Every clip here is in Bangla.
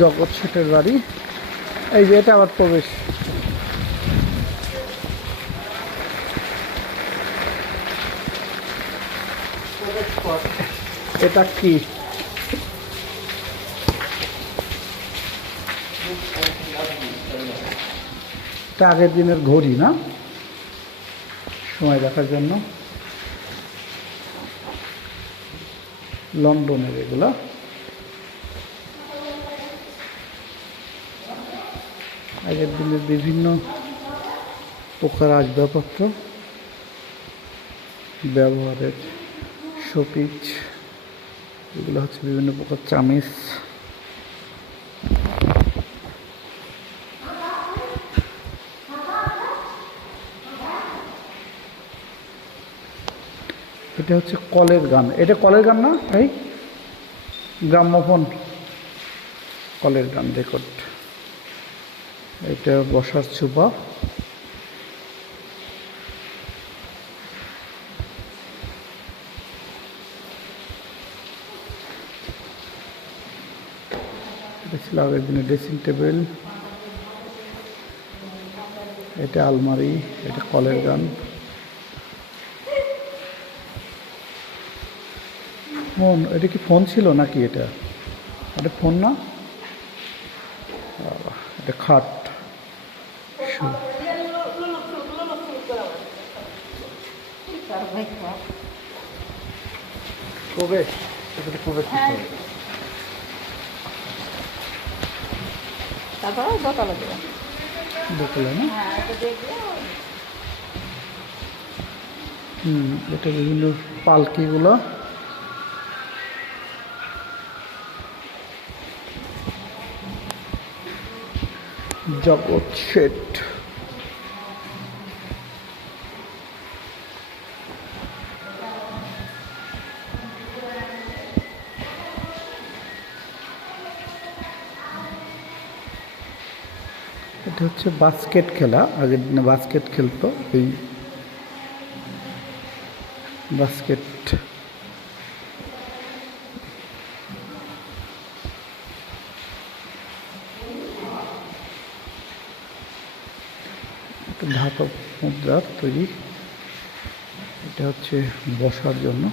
জগৎ শেঠের বাড়ি। এই যে এটা আবার প্রবেশ। এটা কি? এটা আগের দিনের ঘড়ি না, সময় দেখার জন্য। লন্ডনের এগুলা। আগের দিনের বিভিন্ন প্রকার আসবাবপত্র, ব্যবহারের শোপিস, এগুলো হচ্ছে বিভিন্ন প্রকার চামিচ। এটা হচ্ছে কলের গান। এটা কলের গান না, এই গ্রামোফোন কলের গান রেকর্ড। এটা বসার সোফা। এটা ছিল আগের দিনের ড্রেসিং টেবিল। এটা আলমারি। এটা কলের গান। ফোন, এটা কি ফোন ছিল নাকি? এটা এটা ফোন না, এটা খাট। প্রবেশ, এটা প্রবেশ করতে হবে। তারপরে দোতলা দেবো। দোতলা না? এটা বিভিন্ন পালকিগুলো। জগৎ শেঠ। এটা হচ্ছে বাস্কেট খেলা। আগের দিনে বাস্কেট খেলতো। এই বাস্কেট। ধাতব মুদ্রার তৈরি। এটা হচ্ছে বসার জন্য।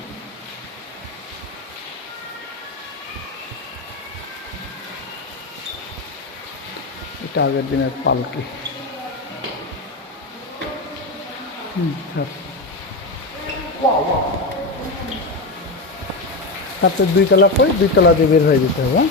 এটা আগের দিনের পালকি। তারপরে 2 তলা কই, 2 তলা দিয়ে বের হয়ে যেতে হবে।